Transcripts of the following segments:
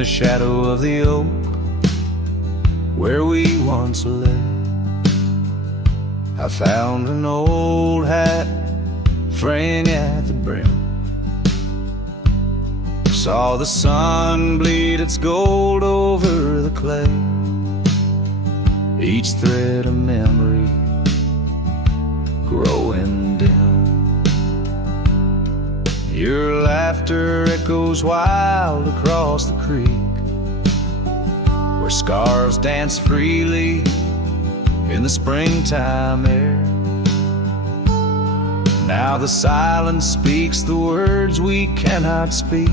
the shadow of the oak where we once lay. I found an old hat fraying at the brim. Saw the sun bleed its gold over the clay. Each thread a memory growing dim. Your laughter echoes wild across the creek, where scars dance freely in the springtime air. Now the silence speaks the words we cannot speak.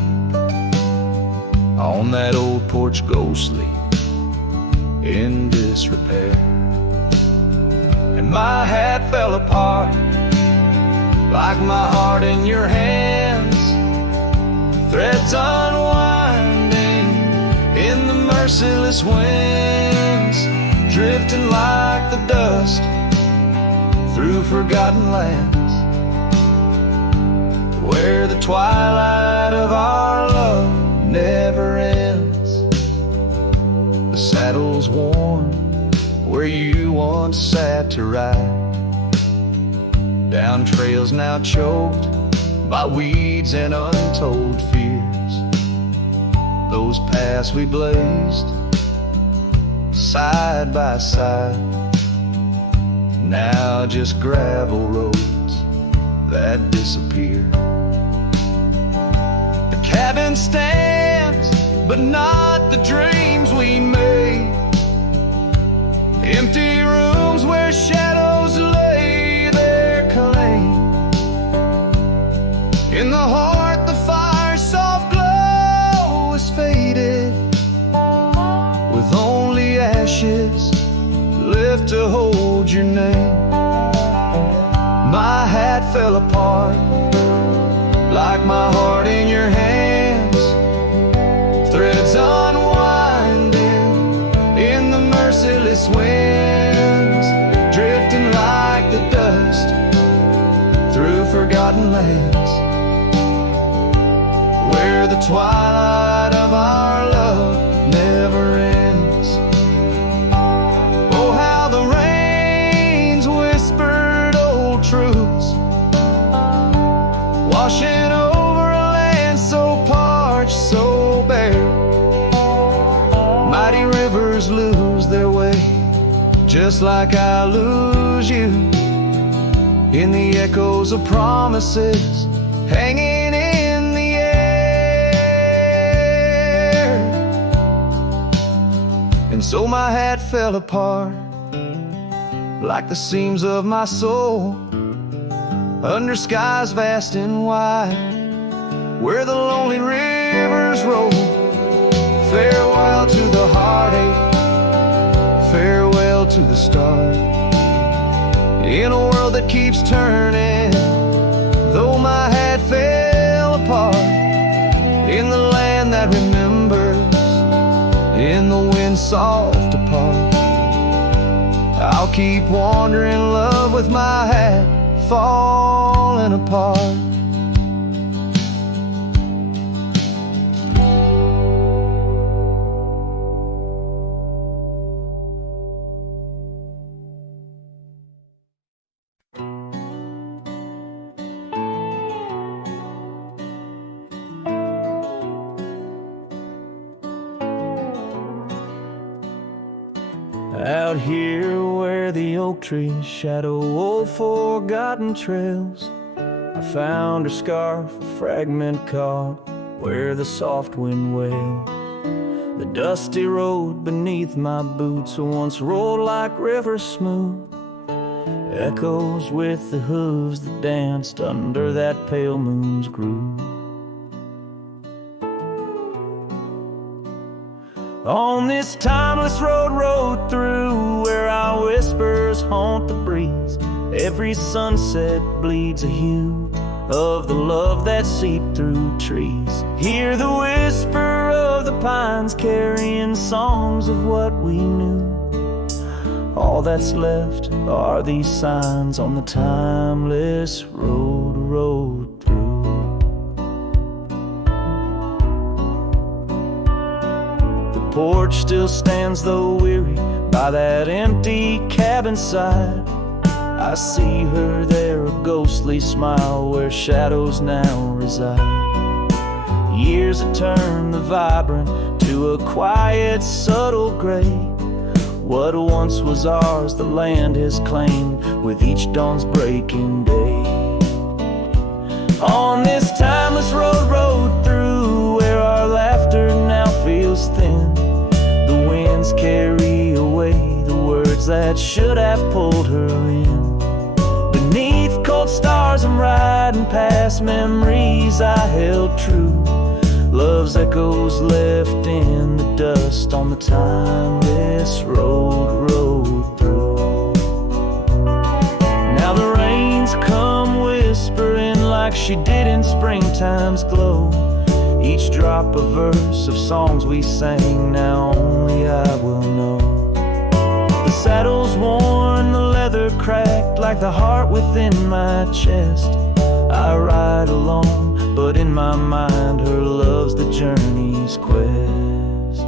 On that old porch ghostly in disrepair. And my hat fell apart like my heart in your hands. Threads unwinding in the merciless winds, drifting like the dust through forgotten lands, where the twilight of our love never ends. The saddle's worn where you once sat to ride, down trails now choked by weeds and untold fears. Those paths we blazed side by side, now just gravel roads that disappear. The cabin stands, but not the dreams we made. Empty rooms where shadows lay their claim. In the heart the fire's soft glow is faded, with only ashes left to hold your name. My hat fell apart like my heart in your hands. Threads unwinding in the merciless winds, drifting like the dust through forgotten lands, where the twilight of our love never ends. Oh, how the rains whispered old truths, washing over a land so parched, so bare. Mighty rivers lose their way, just like I lose you, in the echoes of promises hanging in the air. And so my hat fell apart like the seams of my soul, under skies vast and wide, where the lonely rivers roll. Farewell to the heartache, farewell to the start, in a world that keeps turning. Though my hat fell apart, in the land that remembers, in the wind's soft apart, I'll keep wandering love with my hat falling apart. Out here where the oak trees shadow old forgotten trails, I found her scarf, a fragment caught where the soft wind wails. The dusty road beneath my boots once rolled like rivers smooth, echoes with the hooves that danced under that pale moon's groove. On this timeless road rode through, where our whispers haunt the breeze, every sunset bleeds a hue of the love that seeped through trees. Hear the whisper of the pines carrying songs of what we knew. All that's left are these signs on the timeless road rode through. porch still stands though weary by that empty cabin side. I see her there, a ghostly smile where shadows now reside. Years have turned the vibrant to a quiet, subtle gray. What once was ours, the land has claimed with each dawn's breaking day. On this timeless road through, where our laughter now feels thin, the winds carry away the words that should have pulled her in. Beneath cold stars I'm riding past memories I held true. Love's echoes left in the dust on the timeless road through. Now the rains come whispering like she did in springtime's glow. Each drop a verse of songs we sang, now only I will know. The saddle's worn, the leather cracked, like the heart within my chest. I ride alone, but in my mind her love's the journey's quest.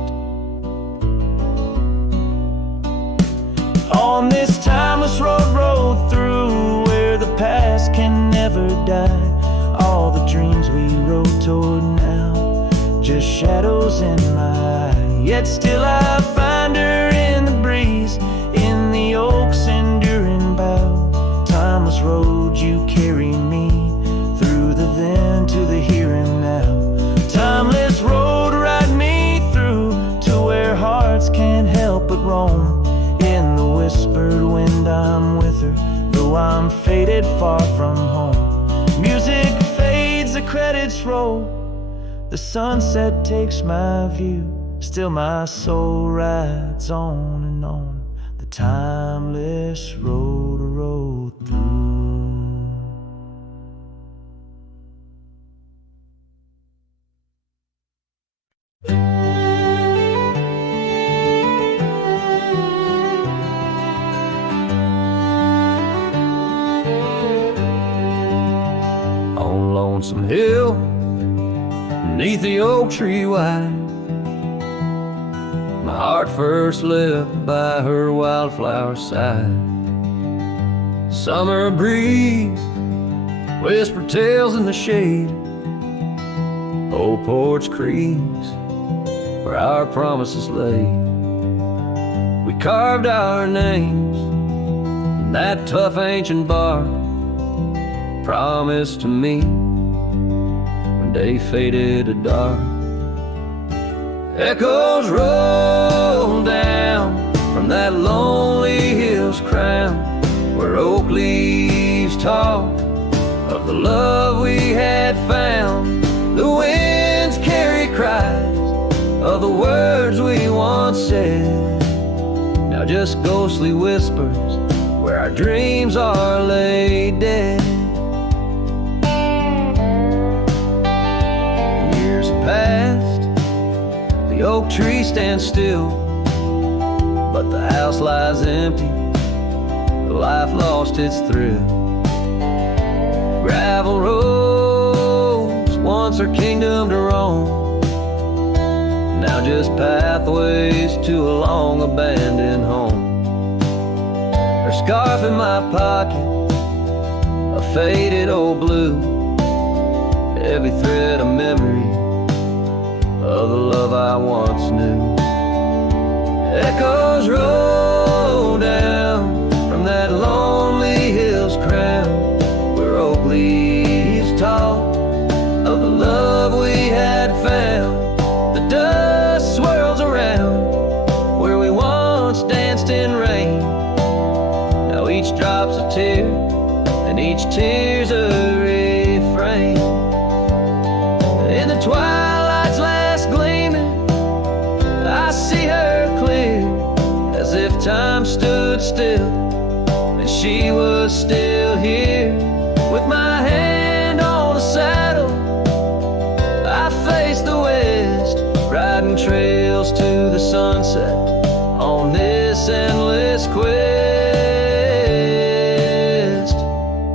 On this timeless road through, where the past can never die, all the dreams we rode toward now, just shadows in my eye. Yet still I find her in the breeze, in the oak's enduring bough. Timeless road, you carry me through the then to the here and now. Timeless road, ride me through to where hearts can't help but roam. In the whispered wind I'm with her, though I'm faded far from home. Music fades, the credits roll, the sunset takes my view. Still my soul rides on and on, the timeless road through. On Lonesome Hill, beneath the oak tree wide, my heart first lived by her wildflower side. Summer breeze, whisper tales in the shade, old porch creaks where our promises lay. We carved our names in that tough ancient bark, promised to meet when day faded to dark. Echoes roll down from that lonely hill's crown, where oak leaves talk of the love we had found. The winds carry cries of the words we once said, now just ghostly whispers where our dreams are laid dead. Years have passed, the oak tree stands still, but the house lies empty, life lost its thrill. Gravel roads, once her kingdom to roam, now just pathways to a long abandoned home. Her scarf in my pocket, a faded old blue, every thread a memory of the love I once knew. Echoes roll down from that lonely hill's crown, where oak leaves talk of the love we had found. The dust swirls around where we once danced in rain, now each drop's a tear and each tear's a refrain. In the twilight's last gleaming, I see her clear, as if time stood still and she was still here. With my hand on the saddle, I face the west, riding trails to the sunset on this endless quest.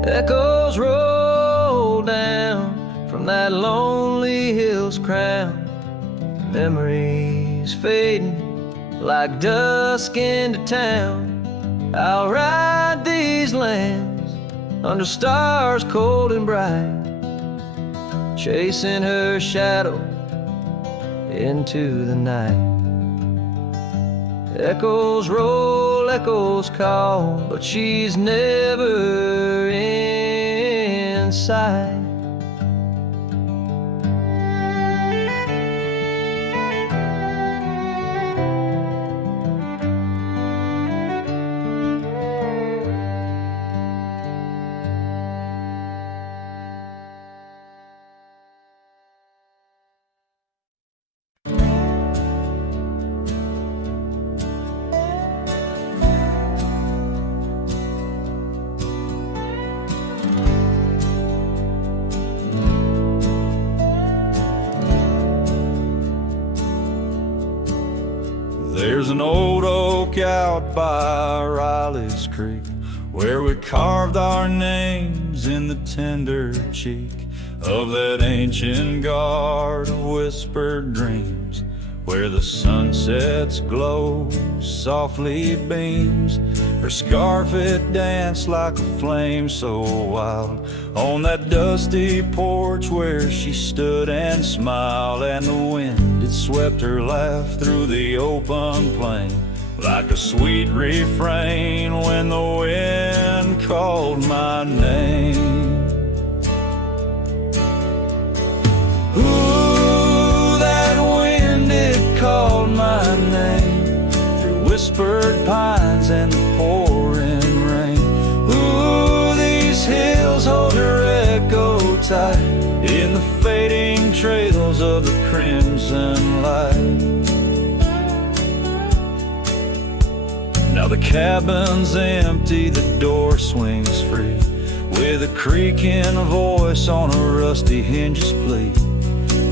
Echoes roll down from that lonely hill's crown, memories fading like dusk into town. I'll ride these lands under stars cold and bright, chasing her shadow into the night. Echoes roll, echoes call, but she's never in sight. There's an old oak out by Riley's Creek where we carved our names in the tender cheek of that ancient guard of whispered dreams, where the sunset's glow softly beams. Her scarf it danced like a flame so wild on that dusty porch where she stood and smiled, and the wind it swept her laugh through the open plain like a sweet refrain when the wind called my name. Ooh, that wind it called my name through whispered pines and the pouring rain. Ooh, these hills hold her echo tight in the fading trails of the crimson light. Now the cabin's empty, the door swings free, with a creaking voice on a rusty hinge's plea.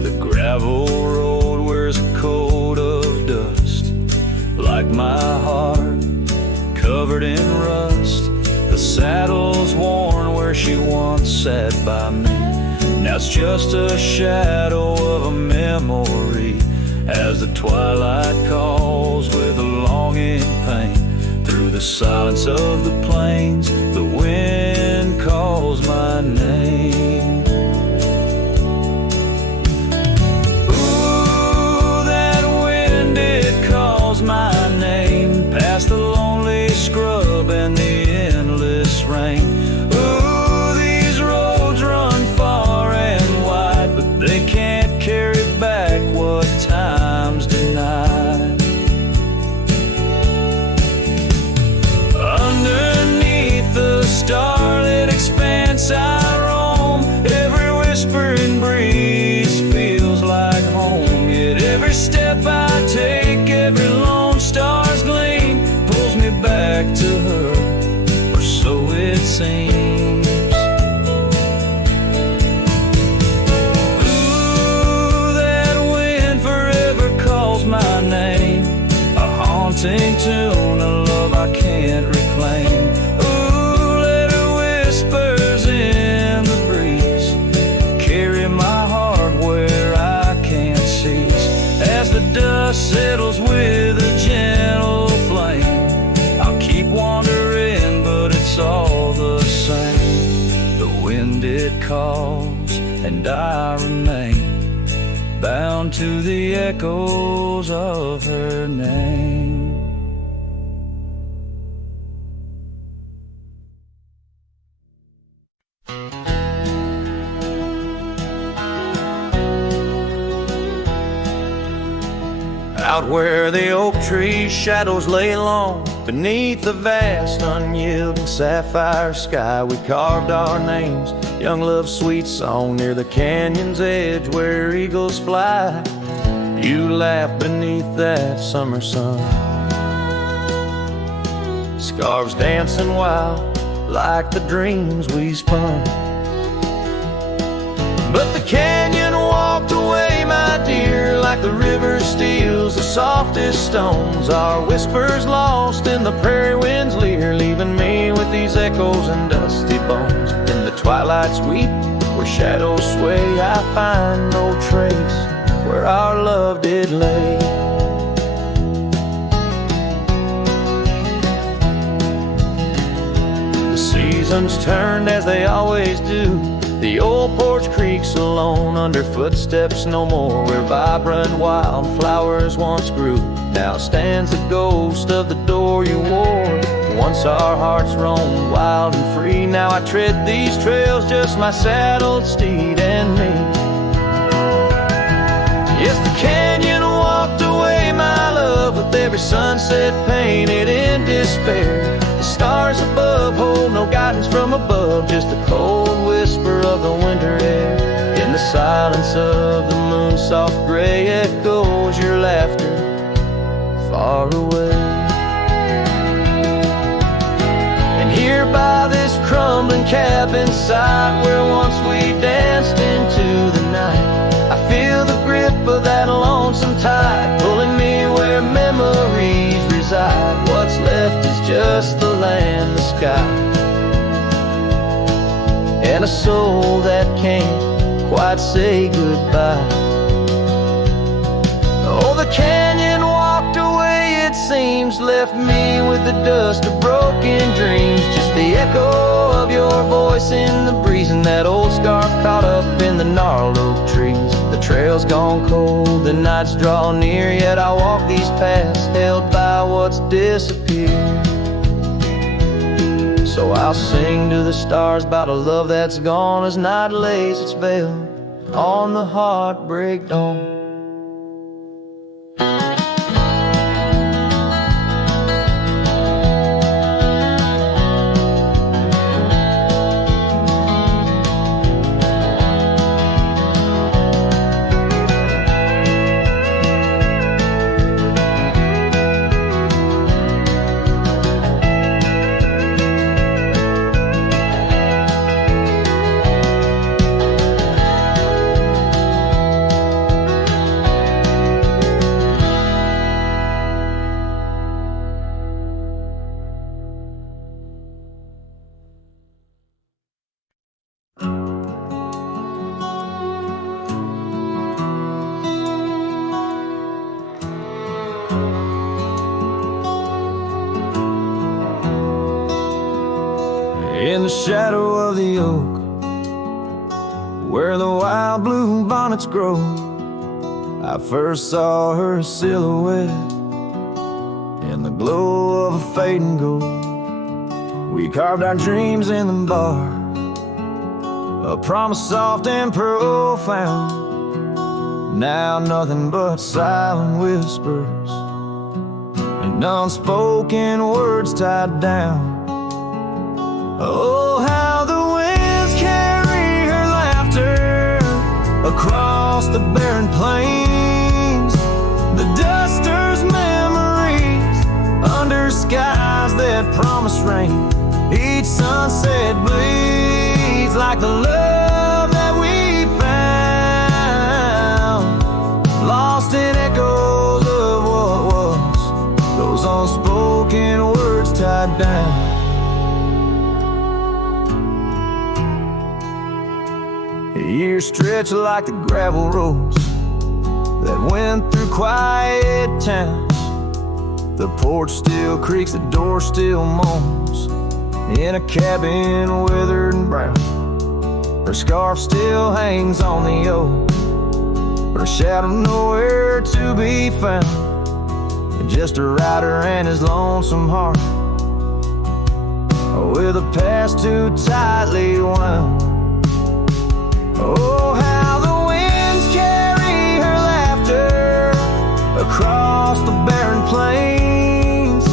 The gravel road wears a coat of dust, like my heart, covered in rust. The saddle's worn where she once sat by me. Now it's just a shadow of a memory as the twilight calls with a longing pain. Through the silence of the plains, the wind calls my name. Ooh, that wind, it calls my name, past the lonely scrub and the endless rain. Ooh, these roads run far and wide, but they can't carry back what time's denied. Underneath the starlit expanse I roam, every whispering breeze feels like home. Yet every step I take, every lone star's gleam pulls me back to her, or so it seems. Ooh, that wind forever calls my name, a haunting tune, a love I can't reclaim. Ooh, let her whispers in the breeze carry my heart where I can't cease. As the dust settles with a gentle flame, I'll keep wandering, but it's all the same. The wind it calls and I remain bound to the echoes of her name. Out where the oak tree's shadows lay long, beneath the vast unyielding sapphire sky, we carved our names, young love's sweet song, near the canyon's edge where eagles fly. You laugh beneath that summer sun, scarves dancing wild like the dreams we spun. But the canyon walked away, my dear, like the river steals the softest stones. Our whispers lost in the prairie wind's leer, leaving me with these echoes and dusty bones. In the twilight sweet, where shadows sway, I find no trace where our love did lay. mountains turned as they always do. The old porch creaks alone under footsteps no more. Where vibrant wildflowers once grew, now stands the ghost of the door you wore. Once our hearts roamed wild and free, now I tread these trails, just my saddled steed and me. Yes, the canyon walked away, my love, with every sunset painted in despair. The stars above hold no guidance from above, just the cold whisper of the winter air. In the silence of the moon's soft gray echoes your laughter far away. And here by this crumbling cabin site, where once we danced into the night, I feel the grip of that lonesome tide pulling me where memories reside. What's left is just the land, the sky, and a soul that can't quite say goodbye. Oh, the canyon walked away, it seems, left me with the dust of broken dreams. Just the echo of your voice in the breeze, and that old scarf caught up in the gnarled oak trees. The trail's gone cold, the nights draw near, yet I walk these paths held by what's disappeared. So I'll sing to the stars about a love that's gone as night lays its veil on the heartbreak dawn. In the shadow of the oak, where the wild blue bonnets grow, I first saw her silhouette in the glow of a fading gold. We carved our dreams in the bar, a promise soft and profound. Now nothing but silent whispers and unspoken words tied down. Oh, how the winds carry her laughter across the barren plains. The duster's memories under skies that promise rain. Each sunset bleeds like the love that we found, lost in echoes of what was, those unspoken words tied down. Years stretch like the gravel roads that went through quiet towns. The porch still creaks, the door still moans in a cabin withered and brown. Her scarf still hangs on the oak, her shadow nowhere to be found. Just a rider and his lonesome heart, with a past too tightly wound. Oh, how the winds carry her laughter across the barren plains.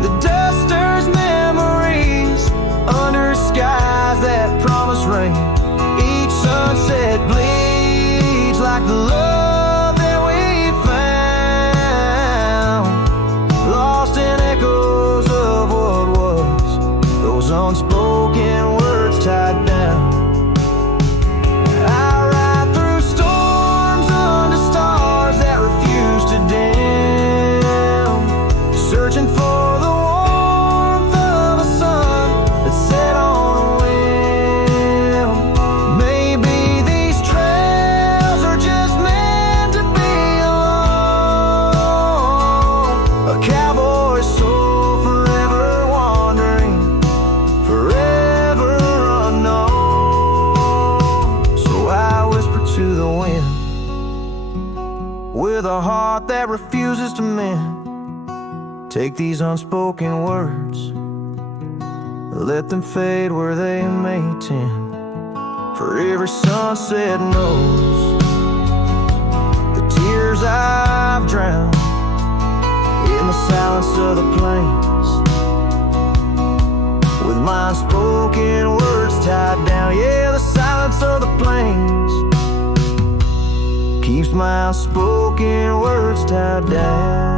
The duster's memories under skies that promise rain. Each sunset bleeds like the love that we found, lost in echoes of what was, those unspoken words tied down. Searching for the warmth of a sun that set on a whim. Maybe these trails are just meant to be alone. A cowboy's soul forever wandering, forever Take these unspoken words, let them fade where they may tend. For every sunset knows the tears I've drowned in the silence of the plains, with my unspoken words tied down. Yeah, the silence of the plains keeps my unspoken words tied down.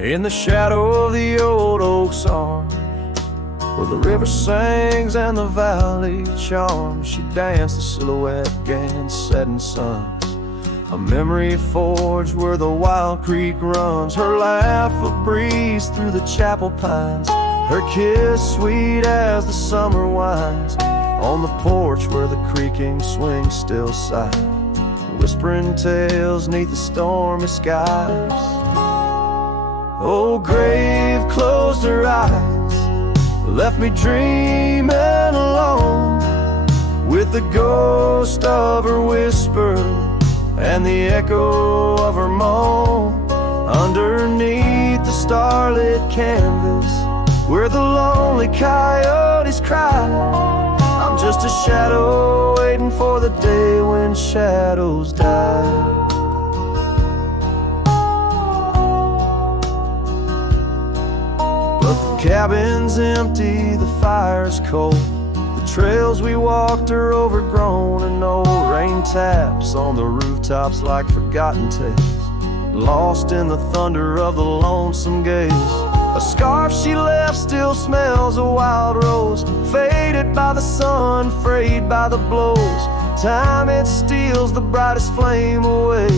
In the shadow of the old oak's arms, where the river sings and the valley charms, she danced the silhouette against setting suns. A memory forged where the wild creek runs, her laugh a breeze through the chapel pines, her kiss sweet as the summer winds, on the porch where the creaking swing still sigh, whispering tales neath the stormy skies. Oh, grave closed her eyes, left me dreaming alone, with the ghost of her whisper and the echo of her moan. Underneath the starlit canvas, where the lonely coyotes cry, I'm just a shadow waiting for the day when shadows die. But the cabin's empty, the fire's cold, the trails we walked are overgrown, and old rain taps on the rooftops like forgotten tales, lost in the thunder of the lonesome gaze. A scarf she left still smells a wild rose, faded by the sun, frayed by the blows. Time it steals the brightest flame away,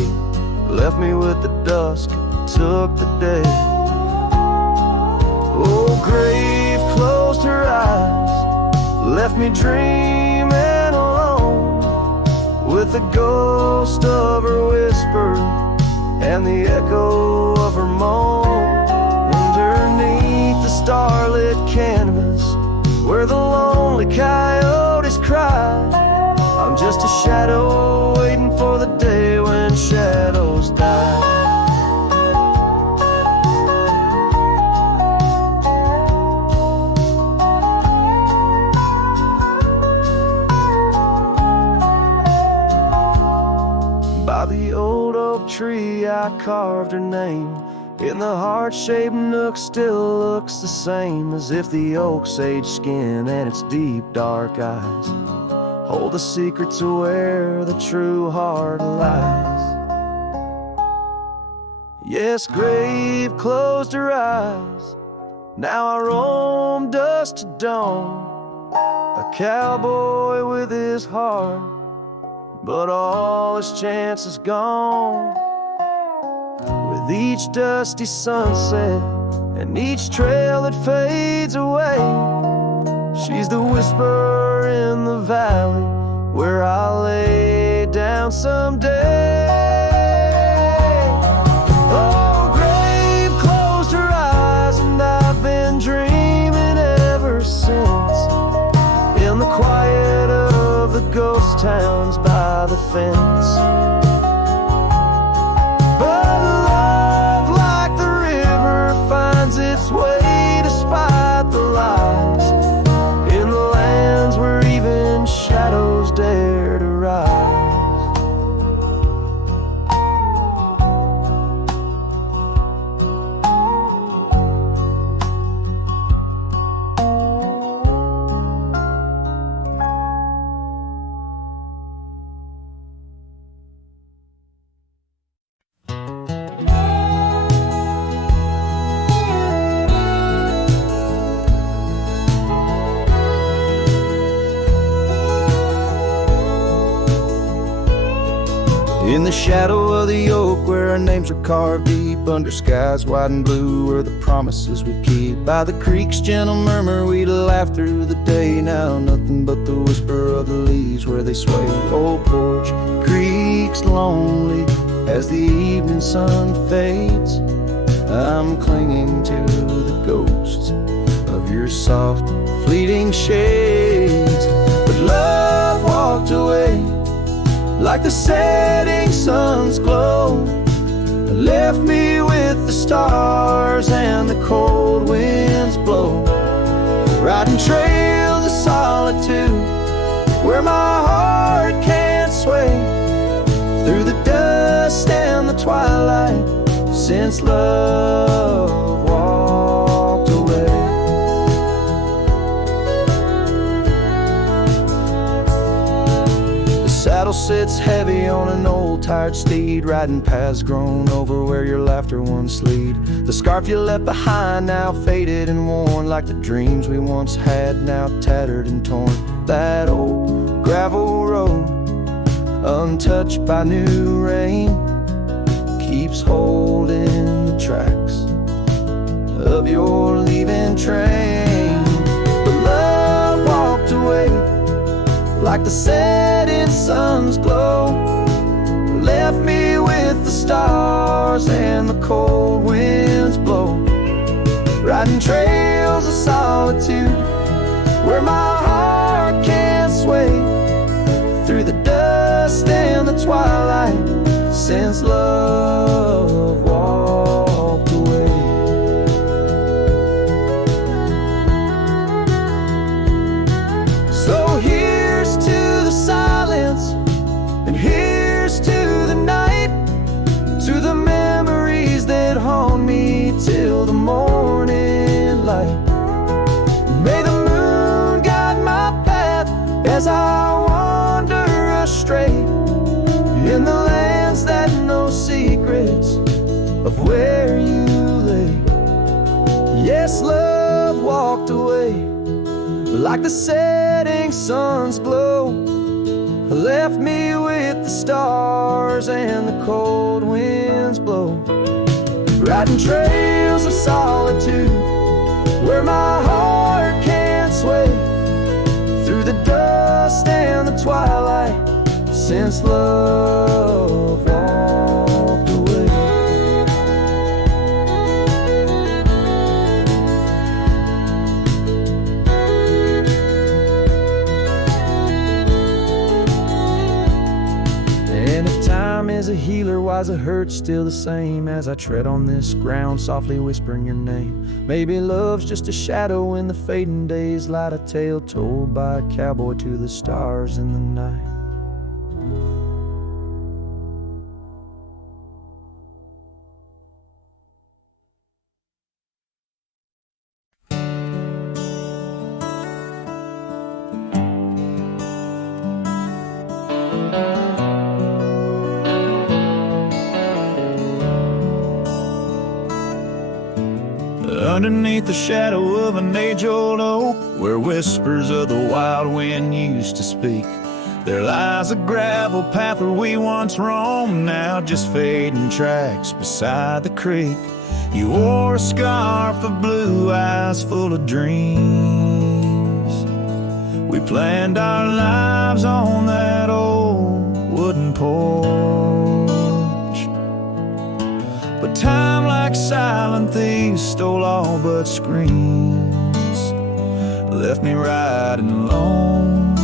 left me with the dusk, took the day. Oh, grave closed her eyes, left me dreaming alone, with the ghost of her whisper and the echo of her moan. Underneath the starlit canvas, where the lonely coyotes cry, I'm just a shadow waiting for the day when shadows die. By the old oak tree I carved her name, in the heart-shaped nook still looks the same, as if the oak's aged skin and its deep dark eyes hold the secret to where the true heart lies. Yes, grave closed her eyes, now I roam dusk to dawn, a cowboy with his heart, but all his chances gone. With each dusty sunset and each trail that fades away, she's the whisper in the valley where I'll lay down someday. Oh, grave closed her eyes, and I've been dreaming ever since, in the quiet of the ghost towns by the fence. But love, like the river, finds its way despite the lies, in the lands where even shadows dare to rise. In the shadow of the oak, where our names are carved deep, under skies wide and blue, where the promises we keep, by the creek's gentle murmur we'd laugh through the day. Now nothing but the whisper of the leaves where they sway. Old porch, creek weeks lonely as the evening sun fades. I'm clinging to the ghosts of your soft, fleeting shades. But love walked away like the setting sun's glow, left me with the stars and the cold winds blow, riding trails of solitude where my heart can't sway, through the dust and the twilight, since love walked away. The saddle sits heavy on an old tired steed, riding paths grown over where your laughter once lead. The scarf you left behind now faded and worn, like the dreams we once had now tattered and torn. That old gravel road, untouched by new rain, keeps holding the tracks of your leaving train. But love walked away like the setting sun's glow, left me with the stars and the cold winds blow, riding trails of solitude where my heart can't sway, through the dust and the twilight, since love walked away. So here's to the silence, and here's to the night, to the memories that haunt me till the morning light. May the moon guide my path as I wander astray in the lands that know secrets of where you lay. Yes, love walked away like the setting sun's glow, left me with the stars and the cold winds blow, riding trails of solitude where my heart can't sway, through the dust and the twilight, since love walked away. And if time is a healer, why's the hurt still the same as I tread on this ground, softly whispering your name? Maybe love's just a shadow in the fading days, light a tale told by a cowboy to the stars in the night. Underneath the shadow of an age-old oak, where whispers of the wild wind used to speak, there lies a gravel path where we once roamed, now just fading tracks beside the creek. You wore a scarf of blue eyes full of dreams. We planned our lives on that old wooden porch, but time, like silent thieves, stole all but screams, left me riding alone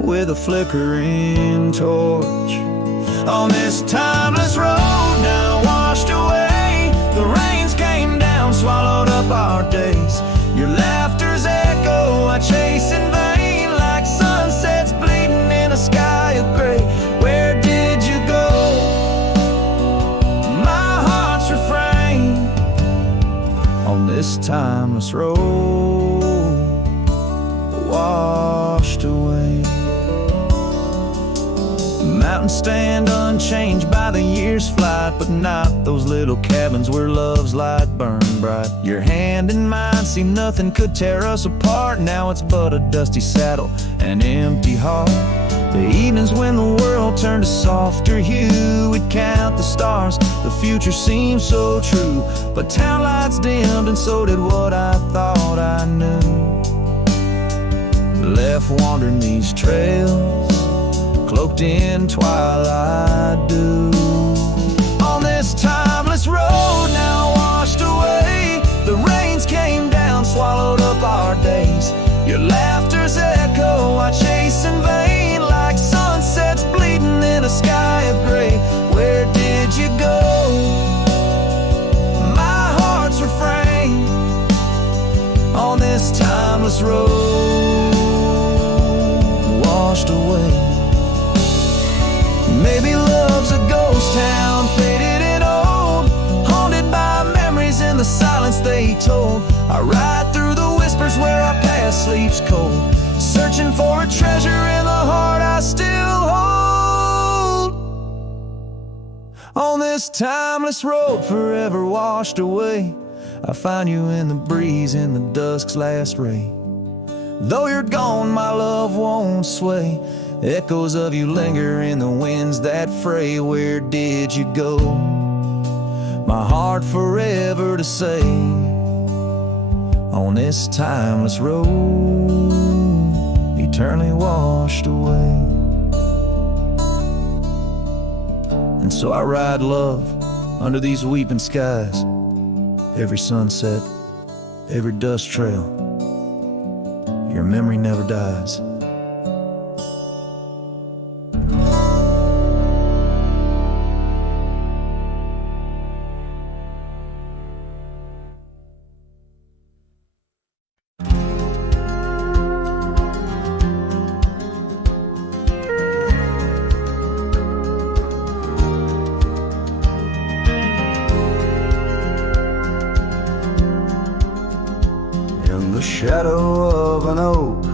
with a flickering torch on this timeless road now washed away. The rains came down, swallowed up our days. Your laughter's echo I chase in vain, like sunsets bleeding in a sky of gray. Where did you go? My heart's refrain on this timeless road washed away. Mountains stand unchanged by the year's flight, but not those little cabins where love's light burned bright. Your hand in mine, see nothing could tear us apart. Now it's but a dusty saddle, an empty heart. The evenings when the world turned a softer hue, we'd count the stars, the future seemed so true. But town lights dimmed and so did what I thought I knew. Left wandering these trails, cloaked in twilight dew. On this timeless road now washed away, the rains came down, swallowed up our days. Your laughter's echo I chase in vain, like sunsets bleeding in a sky of gray. Where did you go? My heart's refrain on this timeless road washed away. Maybe love's a ghost town, faded and old, haunted by memories in the silence they told. I ride through the whispers where our past sleeps cold, searching for a treasure in the heart I still hold. On this timeless road forever washed away, I find you in the breeze in the dusk's last ray. Though you're gone, my love won't sway. Echoes of you linger in the winds that fray. Where did you go? My heart forever to say. On this timeless road, eternally washed away. And so I ride love under these weeping skies. Every sunset, every dust trail, your memory never dies. Shadow of an oak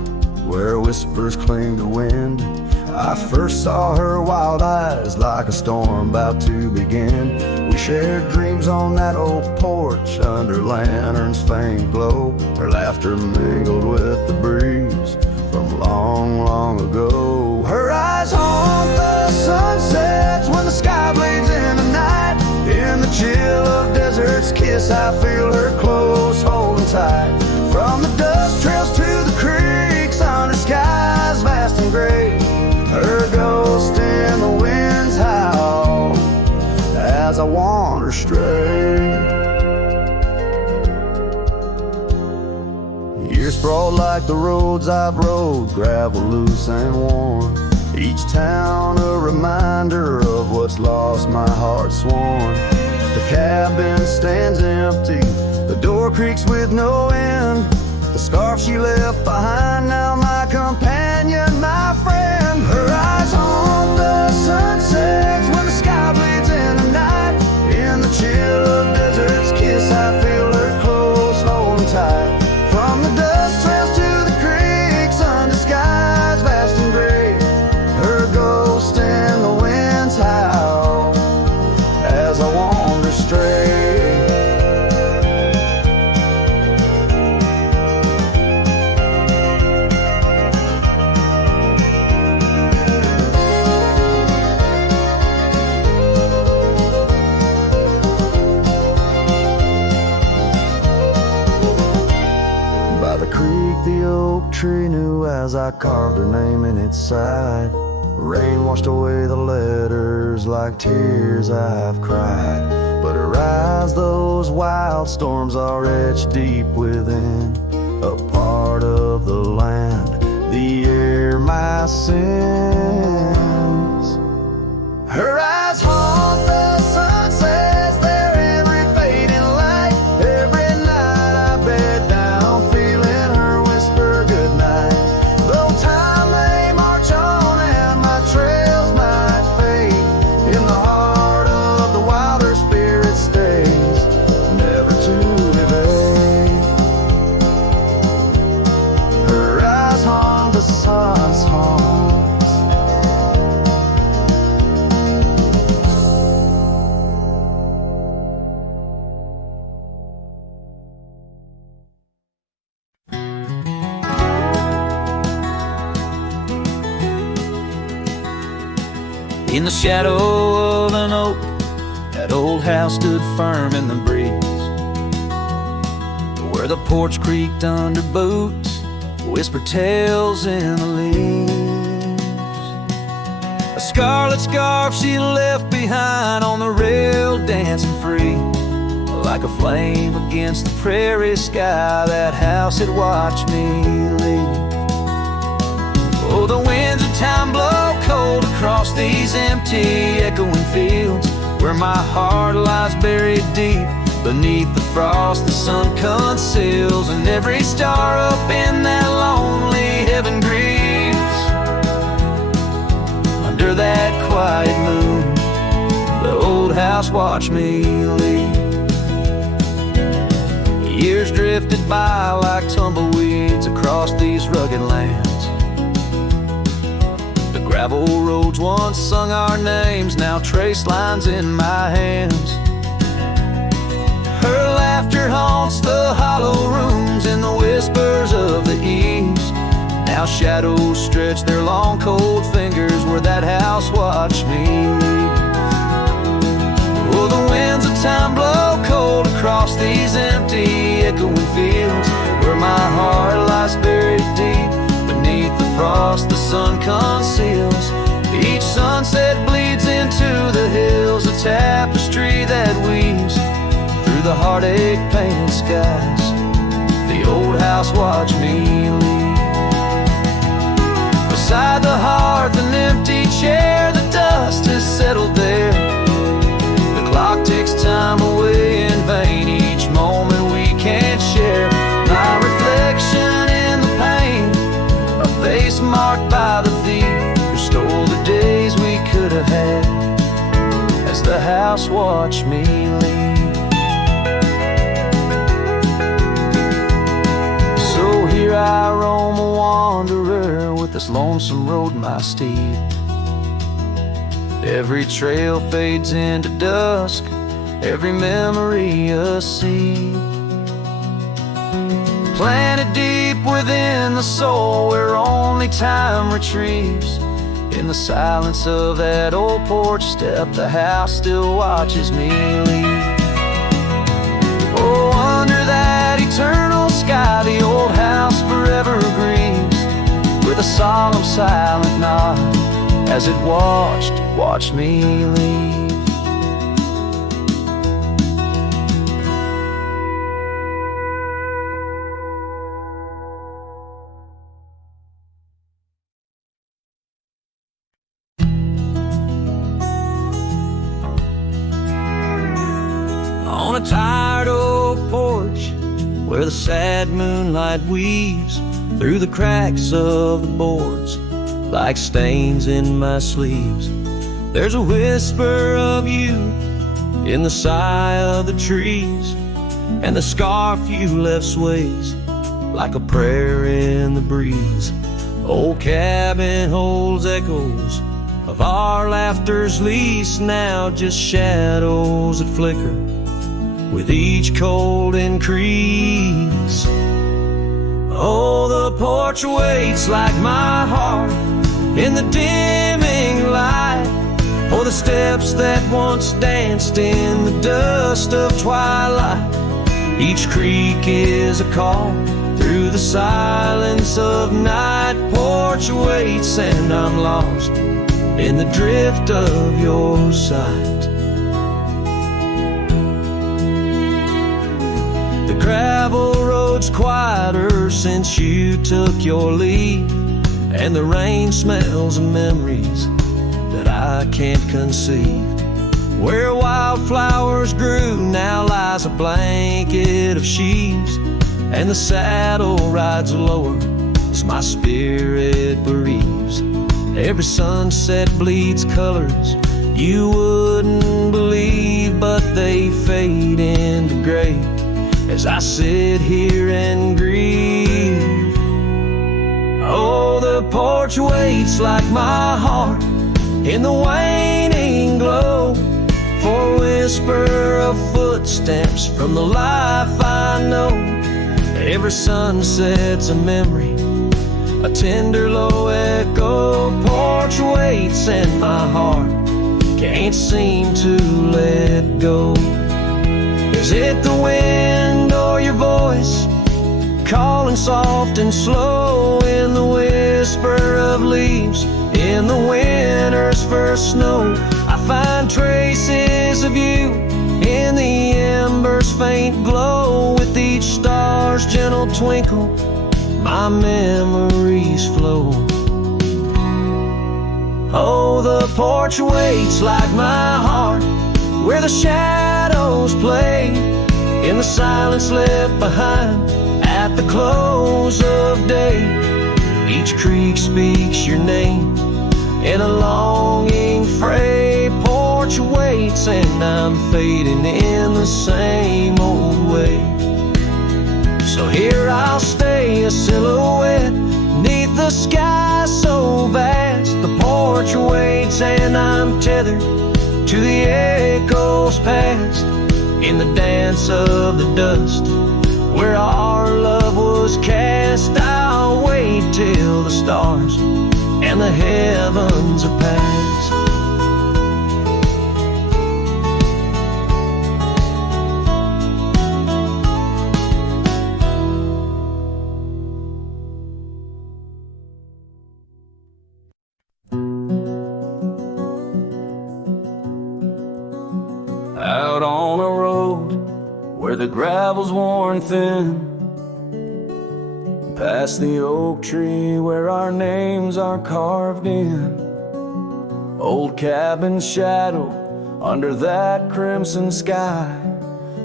where whispers cling to wind, I first saw her wild eyes like a storm about to begin. We shared dreams on that old porch under lanterns faint glow. Her laughter mingled with the breeze from long, long ago. Her eyes haunt the sunsets when the sky blades in the night. In the chill of desert's kiss I feel her close holding tight. From the dust trails to the creeks under skies vast and gray, her ghost in the winds howl as I wander stray. Years sprawl like the roads I've rode, gravel loose and worn. Each town a reminder of what's lost, my heart sworn. The cabin stands empty, the door creaks with no end. The scarf she left behind, now my companion, my friend. Her eyes haunt the sunsets when the sky bleeds in the night. In the chill of desert's kiss I feel her close, holding tight. From the dust trails to the creeks under skies vast and gray, her ghost in the winds howl as I wander stray. Tree knew as I carved her name in its side. Rain washed away the letters like tears I've cried. But her eyes, those wild storms are etched deep within, a part of the land, the air, my sins. Her eyes haunt the sunsets, their every fading light. Every night I bed down feeling her whisper goodnight. Though time may march on and my trails might fade, in the heart of the wilder spirit stays, never to evade. Her eyes haunt the sun's haunts. In the shadow of an oak, that old house stood firm in the breeze, where the porch creaked under boots, whispered tales in the leaves. scarlet scarf she left behind on the rail, dancing free. Like a flame against the prairie sky, that house had watched me leave. Oh, the winds of time blow cold across these empty, echoing fields, where my heart lies buried deep beneath the frost the sun conceals, and every star up in that lonely heaven grieves. Under that quiet moon, the old house watched me leave. Years drifted by like tumbleweeds across these rugged lands. The gravel roads once sung our names, now trace lines in my hands. Her laughter haunts the hollow rooms and the whispers of the eaves. Now shadows stretch their long cold fingers where that house watched me leave. Oh, the winds of time blow cold across these empty, echoing fields, where my heart lies buried deep beneath the frost the sun conceals. Each sunset bleeds into the hills, a tapestry that weaves through the heartache painted skies. The old house watched me leave. Beside the hearth, an empty chair, the dust has settled there. The clock ticks time away in vain, each moment we can't share. My reflection in the pain, a face marked by the thief who stole the days we could have had, as the house watched me leave. So here I roam, a wanderer, with this lonesome road my steed. Every trail fades into dusk, every memory a seed, planted deep within the soul, where only time retrieves. In the silence of that old porch step, the house still watches me leave. Oh, under that eternal sky, the old house forever grieves, with a solemn silent nod, as it watched me leave. On a tired old porch, where the sad moonlight weaves through the cracks of the boards like stains in my sleeves, there's a whisper of you in the sigh of the trees, and the scarf you left sways like a prayer in the breeze. Old cabin holds echoes of our laughter's lease, now just shadows that flicker with each cold increase. Oh, the porch waits like my heart in the dimming light, for the steps that once danced in the dust of twilight. Each creak is a call through the silence of night. Porch waits and I'm lost in the drift of your sight. The gravel road's quieter since you took your leave, and the rain smells of memories that I can't conceive. Where wildflowers grew now lies a blanket of sheaves, and the saddle rides lower as my spirit bereaves. Every sunset bleeds colors you wouldn't believe, but they fade into gray as I sit here and grieve. Oh, the porch waits like my heart in the waning glow, for a whisper of footsteps from the life I know. Every sunset's a memory, a tender low echo. Porch waits and my heart can't seem to let go. Is it the wind or your voice calling soft and slow in the whisper of leaves in the winter's first snow. I find traces of you in the embers' faint glow. With each star's gentle twinkle, my memories flow. Oh, the porch waits like my heart, where the shadows play in the silence left behind at the close of day. Each creek speaks your name in a longing fray. Porch waits and I'm fading in the same old way. So here I'll stay, a silhouette neath the sky so vast. The porch waits and I'm tethered to the echoes past. In the dance of the dust where our love was cast, I'll wait till the stars and the heavens are past. Out on a road where the gravel's worn thin, past the oak tree where our names are carved in. Old cabin shadow under that crimson sky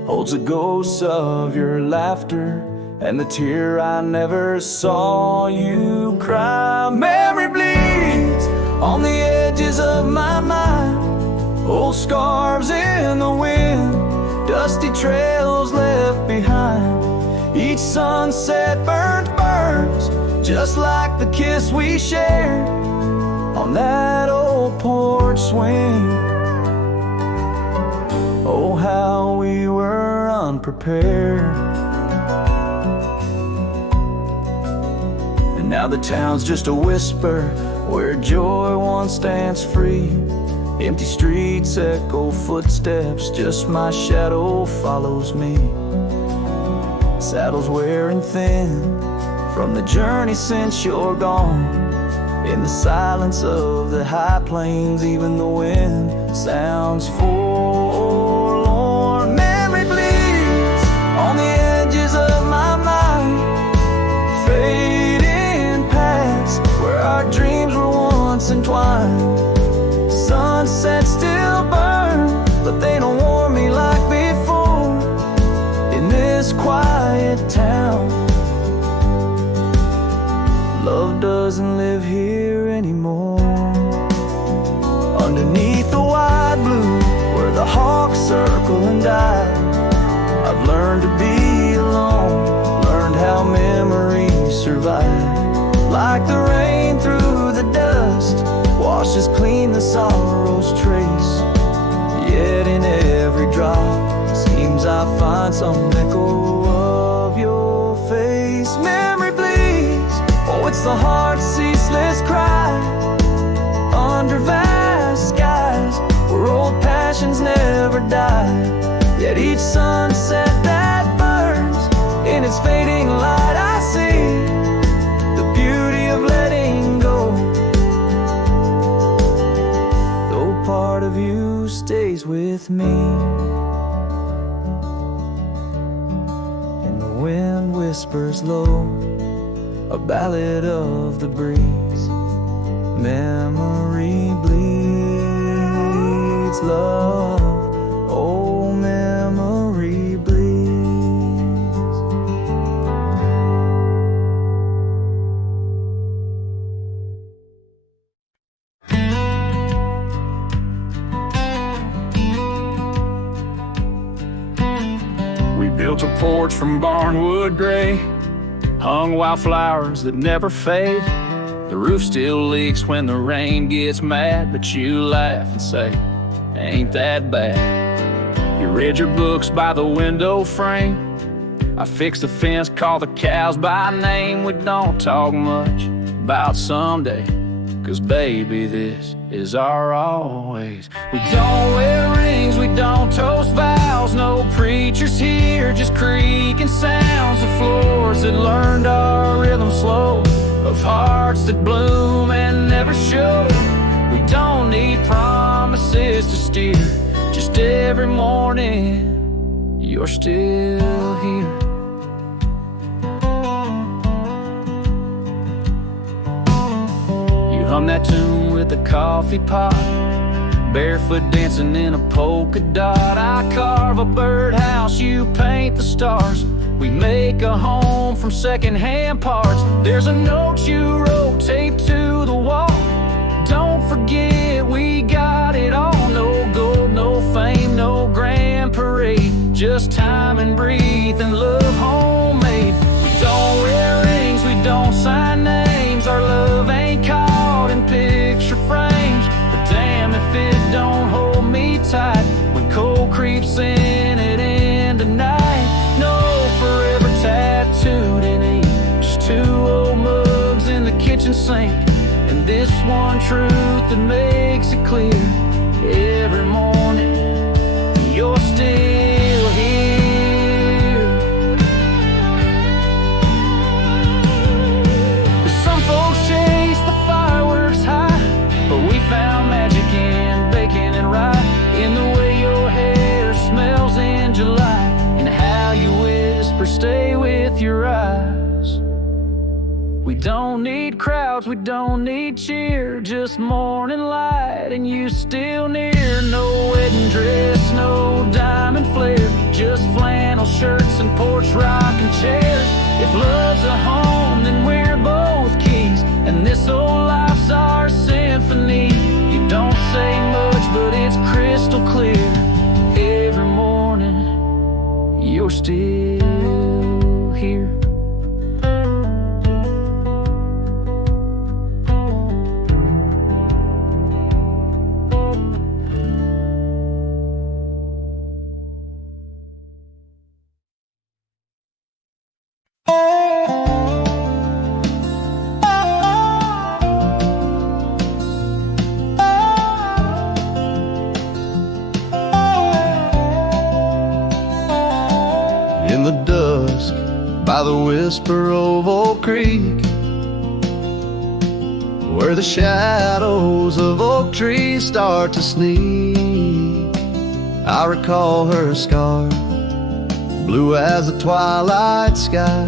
holds the ghosts of your laughter and the tear I never saw you cry. Memory bleeds on the edges of my mind, old scarves in the wind, dusty trails left behind. Each sunset burns just like the kiss we shared on that old porch swing. Oh, how we were unprepared. And now the town's just a whisper where joy once danced free. Empty streets echo footsteps, just my shadow follows me. Saddles wearing thin from the journey since you're gone. In the silence of the high plains, even the wind sounds forlorn. Memory bleeds on the edges of my mind, fading past where our dreams were once entwined. Sunsets still burn, but they don't warm me like before in this quiet town. Love doesn't live here anymore. Underneath the wide blue where the hawks circle and die, I've learned to be alone, learned how memories survive. Like the rain through the dust washes clean the sorrow's trace, yet in every drop seems I find some echo of your face. Memory bleeds, oh, it's the heart's ceaseless cry under vast skies where old passions never die. Yet each sunset that burns in its fading light, I see the beauty of letting go. Though part of you stays with me, and the wind whispers low a ballad of the breeze. Memory bleeds love, oh, memory bleeds. We built a porch from barnwood gray, hung wildflowers that never fade. The roof still leaks when the rain gets mad, but you laugh and say, ain't that bad. You read your books by the window frame. I fixed the fence, called the cows by name. We don't talk much about someday, 'cause baby, this is our always. We don't wear rings, we don't toast vows. No preachers here, just creaking sounds of floors that learned our rhythm slow, of hearts that bloom and never show. need promises to steer. Just every morning, you're still here. You hum that tune with a coffee pot, barefoot dancing in a polka dot. I carve a birdhouse, you paint the stars. We make a home from secondhand parts. There's a note you wrote taped to the wall. Don't forget we got it all. No gold, no fame, no grand parade. Just time and breathe and love homemade. We don't wear rings, we don't sign names. Our love ain't caught in picture frames. But damn if it don't hold me tight when cold creeps in at end of night. No forever tattooed in ink, just two old mugs in the kitchen sink, and this one truth that makes it clear every morning you're still here. Some folks chase the fireworks high, but we found magic in bacon and rye, in the way your hair smells in July, and how you whisper stay with your eyes. We don't need crowds, we don't need cheer, just morning light and you still near. No wedding dress, no diamond flare, just flannel shirts and porch rocking chairs. If love's a home, then we're both keys, and this old life's our symphony. You don't say much, but it's crystal clear. Every morning, you're still here. In the dusk, by the whisper of Oak Creek, where the shadows of oak trees start to sneak, I recall her scarf, blue as the twilight sky,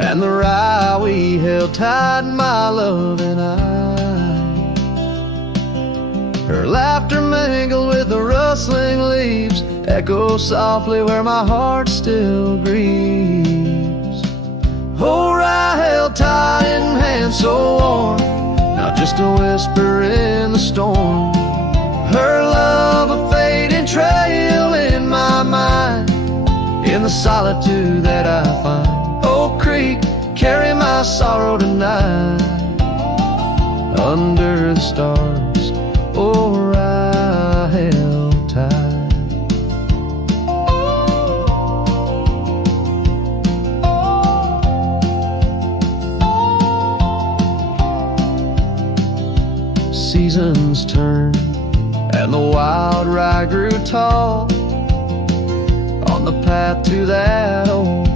and the rye we held tight, my love and I. Her laughter mingled with the rustling leaves, echo softly where my heart still grieves. Oh, rye held tight in hands so warm, not just a whisper in the storm. Her love a fading trail in my mind, in the solitude that I find. Oak Creek, carry my sorrow tonight, under the stars. Oh, rye held tight. Seasons turned and the wild rye grew tall on the path to that old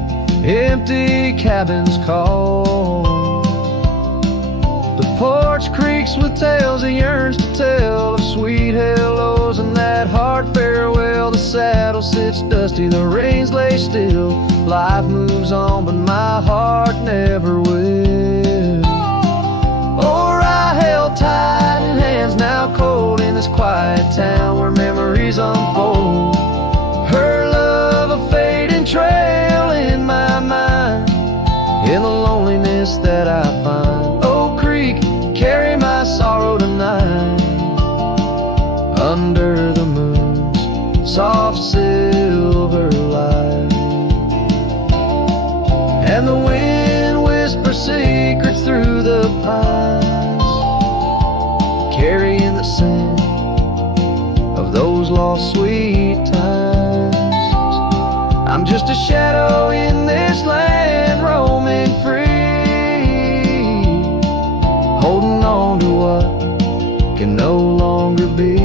empty cabin's call. The porch creaks with tales it yearns to tell, of sweet hellos and that hard farewell. The saddle sits dusty, the reins lay still. Life moves on, but my heart never will. Oh, I held tight in hands now cold, in this quiet town where memories unfold. Her love a fading trail in my mind, in the loneliness that I find. Oak Creek, carry my sorrow tonight, under the moon's soft silver light. And the wind whispers secrets through the pines, carrying the scent of those lost sweet times. I'm just a shadow in this land, roaming free, holding on to what can no longer be.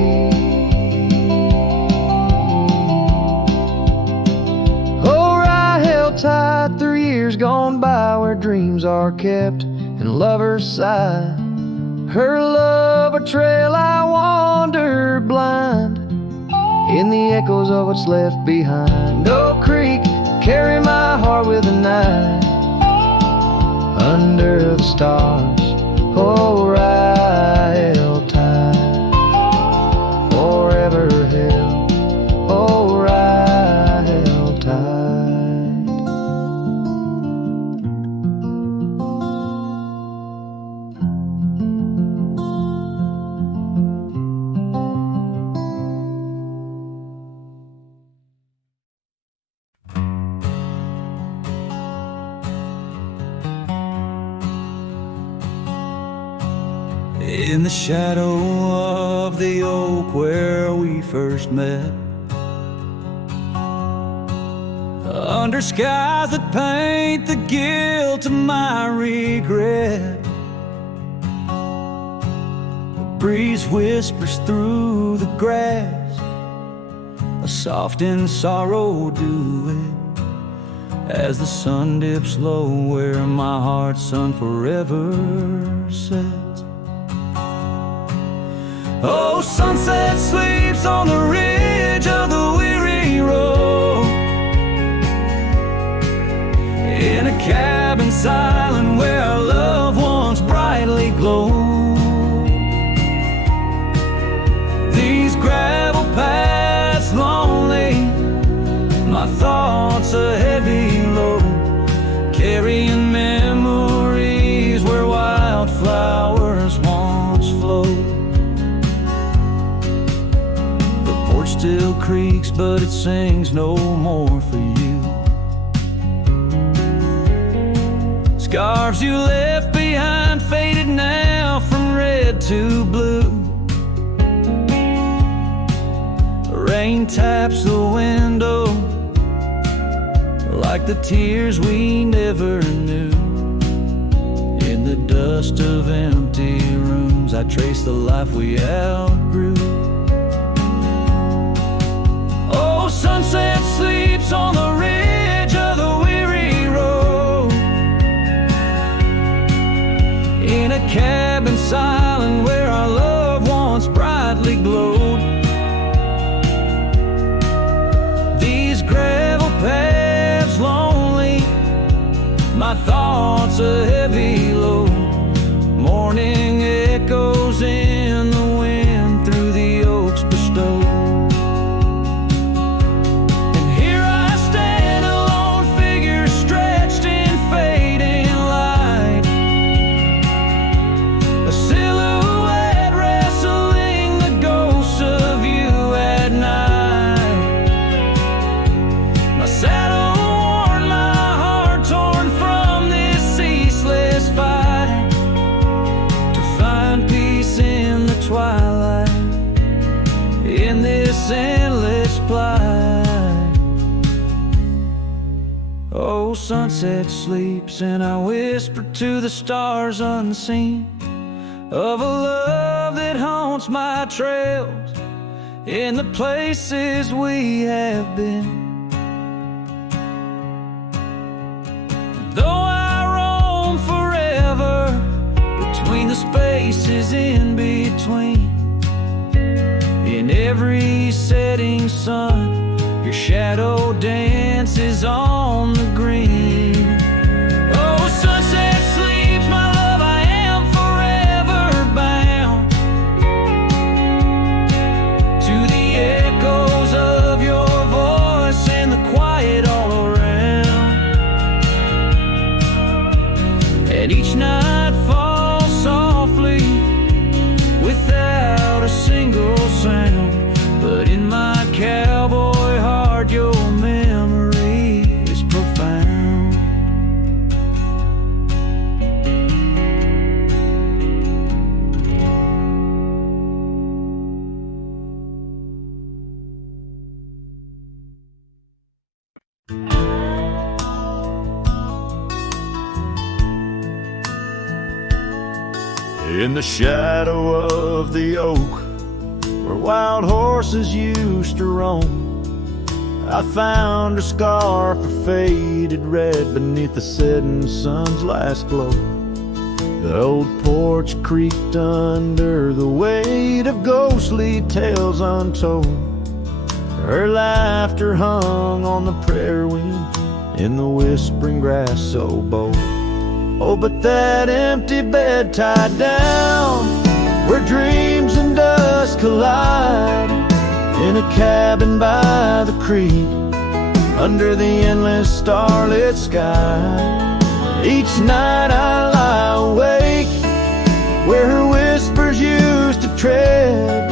Oh, I held tight through years gone by, where dreams are kept and lovers sigh. Her love a trail I wandered blind in the echoes of what's left behind. No creek carry my heart with a knife under the stars. Oh, right held tight, forever held. Oh, right held tight. In the shadow of the oak where we first met, under skies that paint the guilt of my regret, the breeze whispers through the grass, a soft and sorrow duet, as the sun dips low where my heart's sun forever sets. Oh, sunset sleeps on the ridge of the weary road, in a cabin silent where our loved ones brightly glow. These gravel paths lonely, my thoughts a heavy load, carrying memories where wildflowers once flowed. Still creaks, but it sings no more for you. Scarves you left behind faded now from red to blue. Rain taps the window like the tears we never knew. In the dust of empty rooms, I trace the life we outgrew. Sunset sleeps on the ridge of the weary road, in a cabin silent where our loved ones brightly glowed. These gravel paths lonely, my thoughts a heavy load, morning echoes in the wind through the oaks bestowed. Endless plight. Oh, sunset sleeps and I whisper to the stars unseen of a love that haunts my trails in the places we have been. Though I roam forever between the spaces in between, in every setting sun, your shadow dances on the green. Oh, sunset sleeps, my love, I am forever bound to the echoes of your voice and the quiet all around. And each night falls softly without a single sound. But in my cowboy heart, your memory is profound. In the shadow of the oak where wild horses used to roam, I found a scarf of faded red beneath the setting sun's last glow. The old porch creaked under the weight of ghostly tales untold. Her laughter hung on the prayer wind in the whispering grass so bold. Oh, but that empty bed tied down where dreams and dust collide, in a cabin by the creek under the endless starlit sky. Each night I lie awake where her whispers used to tread.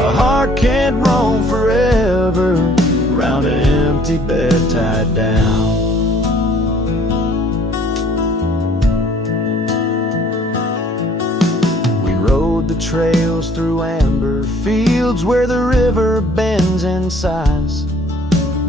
A heart can't roam forever around an empty bed tied down. We rode the trails through amber fields where the river bends and sighs,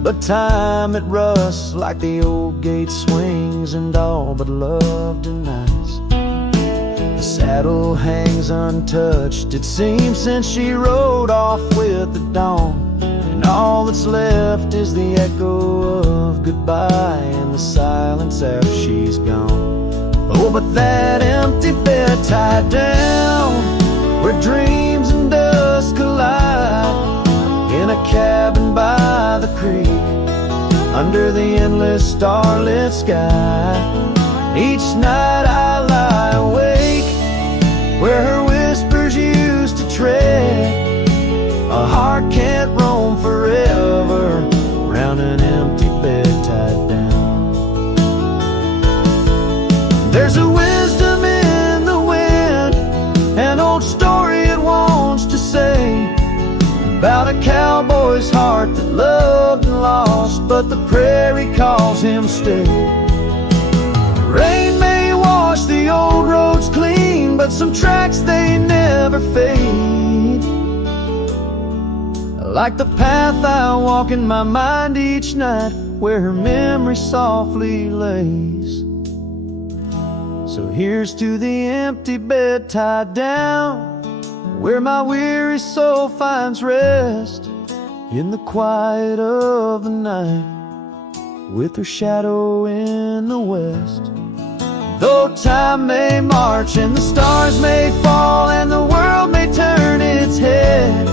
but time it rusts like the old gate swings and all but love denies. The saddle hangs untouched, it seems, since she rode off with the dawn, and all that's left is the echo of goodbye and the silence after she's gone. Oh, but that empty bed tied down where dreams and dust collide, in a cabin by the creek under the endless starlit sky. Each night I lie awake where her whispers used to tread. A heart can't roam forever round an empty bed tied down. There's a wisdom in the wind, an old story it wants to say, about a cowboy's heart that loved and lost, but the prairie calls him stay. Rain may wash the old roads clean, but some tracks they never fade. Like the path I walk in my mind each night where her memory softly lays. So here's to the empty bed tied down where my weary soul finds rest, in the quiet of the night with her shadow in the west. Though time may march and the stars may fall and the world may turn its head,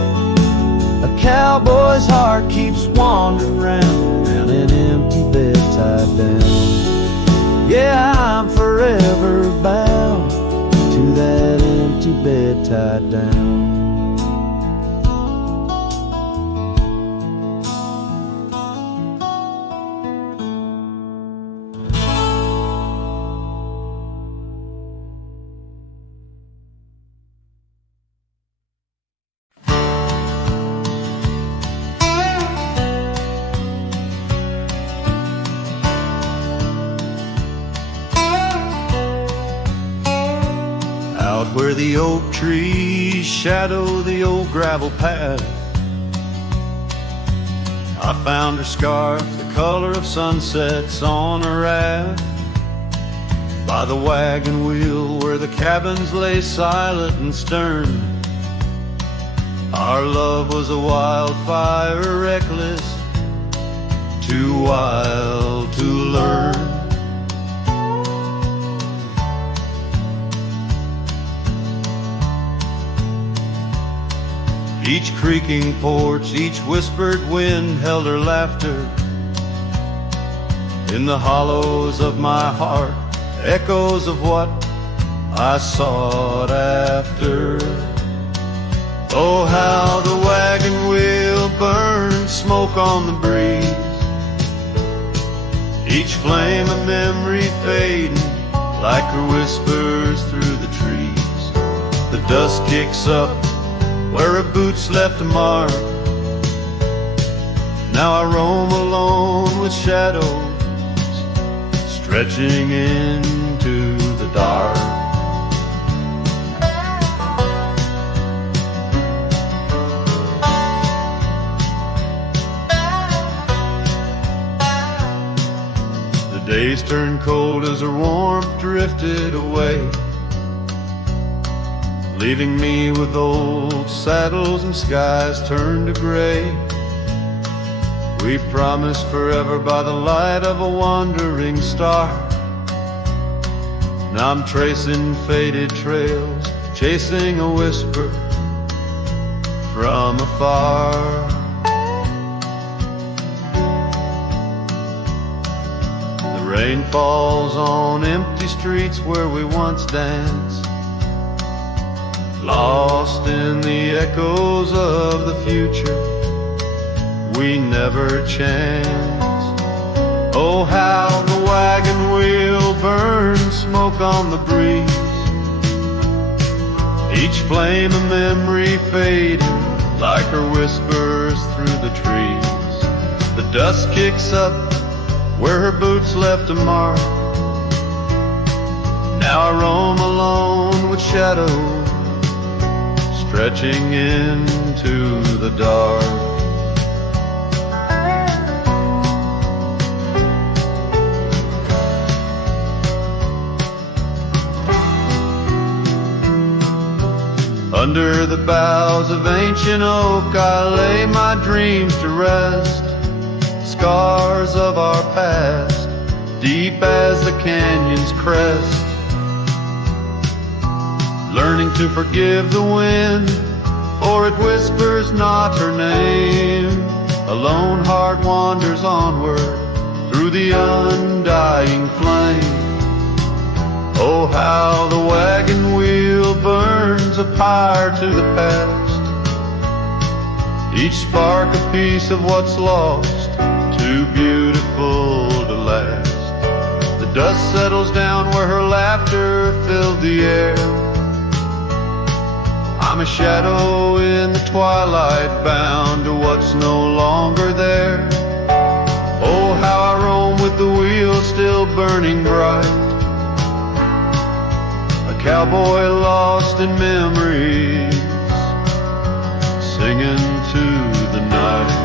a cowboy's heart keeps wandering round an empty bed tied down. Yeah, I'm forever bound to that empty bed tied down. Where the oak trees shadow the old gravel path, I found her scarf, the color of sunsets on a raft, by the wagon wheel where the cabins lay silent and stern. Our love was a wildfire, reckless, too wild to learn. Each creaking porch, each whispered wind held her laughter. In the hollows of my heart, echoes of what I sought after. Oh, how the wagon wheel burned smoke on the breeze, each flame a memory fading like her whispers through the trees. The dust kicks up where her boots left a mark. Now I roam alone with shadows stretching into the dark. The days turned cold as her warmth drifted away, leaving me with old saddles and skies turned to gray. We promised forever by the light of a wandering star, Now I'm tracing faded trails, chasing a whisper from afar. The rain falls on empty streets where we once danced, lost in the echoes of the future we never chanced. Oh, how the wagon wheel burns smoke on the breeze, each flame a memory fading like her whispers through the trees. The dust kicks up where her boots left a mark. Now I roam alone with shadows stretching into the dark. Under the boughs of ancient oak I lay my dreams to rest, scars of our past, deep as the canyon's crest. Learning to forgive the wind, for it whispers not her name. A lone heart wanders onward through the undying flame. Oh, how the wagon wheel burns a pyre to the past, each spark a piece of what's lost, too beautiful to last. The dust settles down where her laughter filled the air. I'm a shadow in the twilight, bound to what's no longer there. Oh, how I roam with the wheel still burning bright, cowboy lost in memories, singing to the night.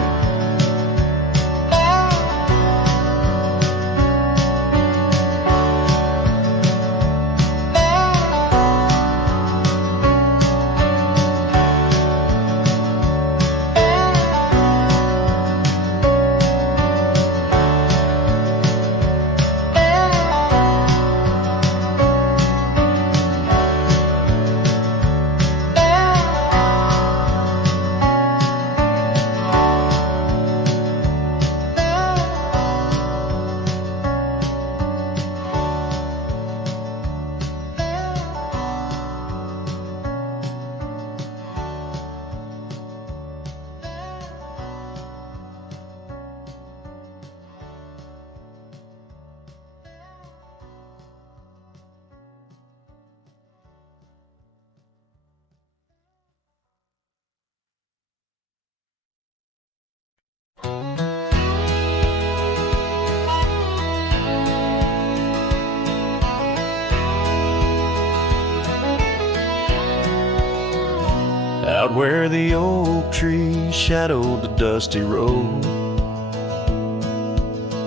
Out where the oak tree shadowed the dusty road,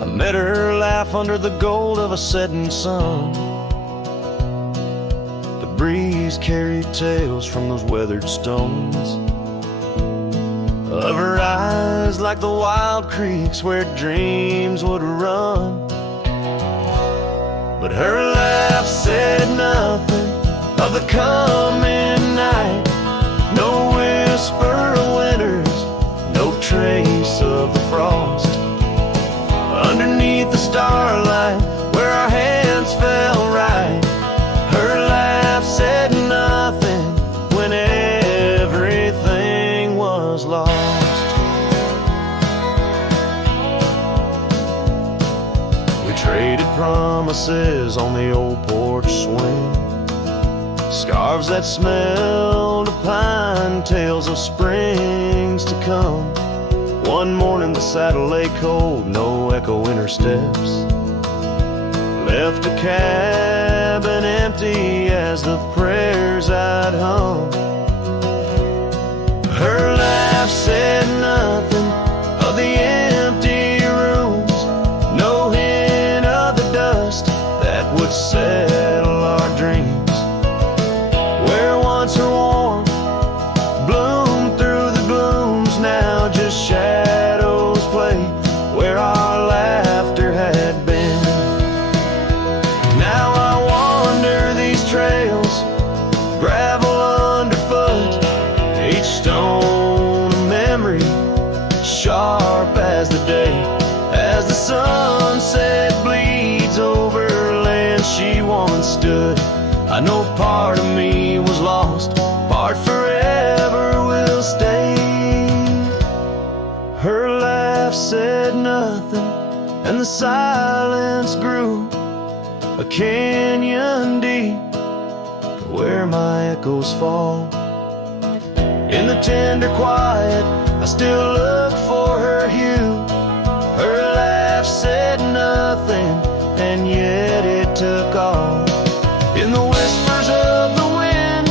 I met her laugh under the gold of a setting sun. The breeze carried tales from those weathered stones, of her eyes like the wild creeks where dreams would run. But her laugh said nothing of the coming night, no whisper of winters, no trace of the frost. Underneath the starlight, where our hands fell right, her laugh said nothing when everything was lost. We traded promises on the old porch swing, scarves that smelled of pine, tales of springs to come. One morning the saddle lay cold, no echo in her steps, left a cabin empty as the prayers I'd hung. Her laugh said nothing of the empty rooms, no hint of the dust that would settle our dreams. Her warmth bloomed through the glooms, now just shadows play where our laughter had been. Now I wander I know part of me was lost, part forever will stay. Her laugh said nothing, and the silence grew a canyon deep where my echoes fall. In the tender quiet, I still look for her hue. Her laugh said nothing, and yet it took all. In the whispers of the wind,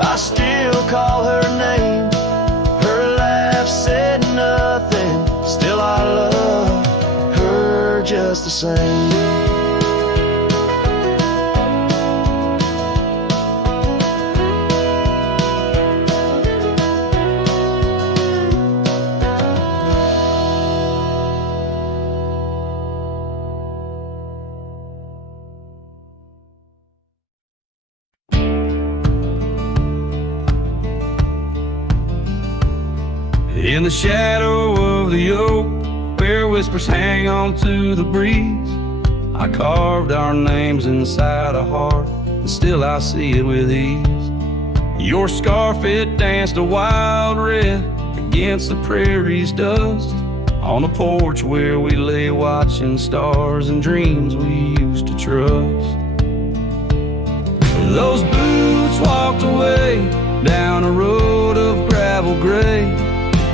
I still call her name. Her laugh said nothing, still I love her just the same. In the shadow of the oak, where whispers hang on to the breeze, I carved our names inside a heart, and still I see it with ease. Your scarf, it danced a wild red against the prairie's dust, on a porch where we lay watching stars and dreams we used to trust. Those boots walked away down a road of gravel gray,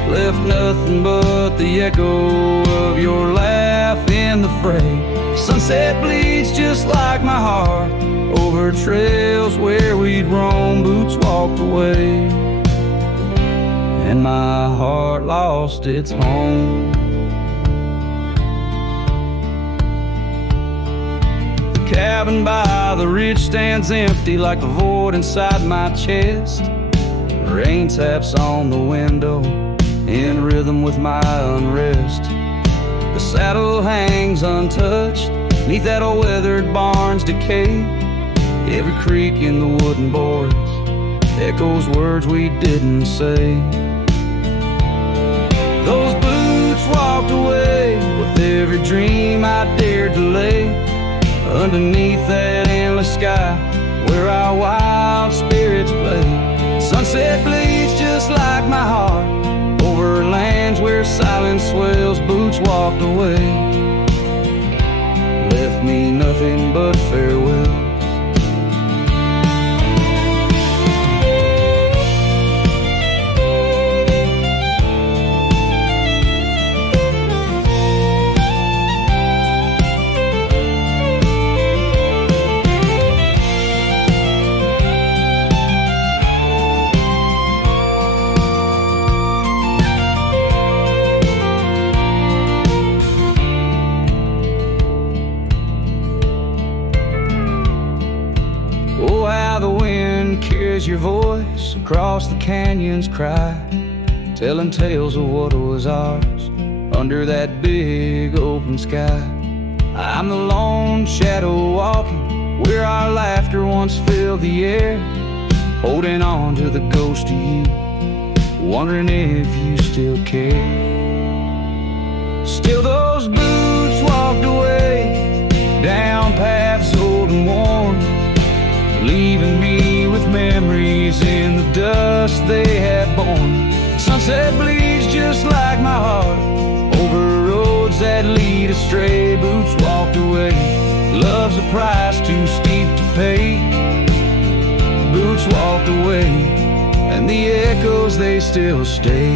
left nothing but the echo of your laugh in the fray. Sunset bleeds just like my heart over trails where we'd roam. Boots walked away, and my heart lost its home. The cabin by the ridge stands empty like a void inside my chest. Rain taps on the window in rhythm with my unrest. The saddle hangs untouched neath that old weathered barn's decay. Every creak in the wooden boards echoes words we didn't say. Those boots walked away with every dream I dared to lay underneath that endless sky where our wild spirits play. Sunset bleeds just like my heart over lands where silence swells. Boots walked away, left me nothing but farewell. Your voice across the canyon's cry, telling tales of what was ours under that big open sky. I'm the lone shadow walking where our laughter once filled the air, holding on to the ghost of you, wondering if you still care. Still those boots walked away down paths old and worn, leaving me with memories in the dust they had borne. Sunset bleeds just like my heart over roads that lead astray. Boots walked away, love's a price too steep to pay. Boots walked away, and the echoes they still stay.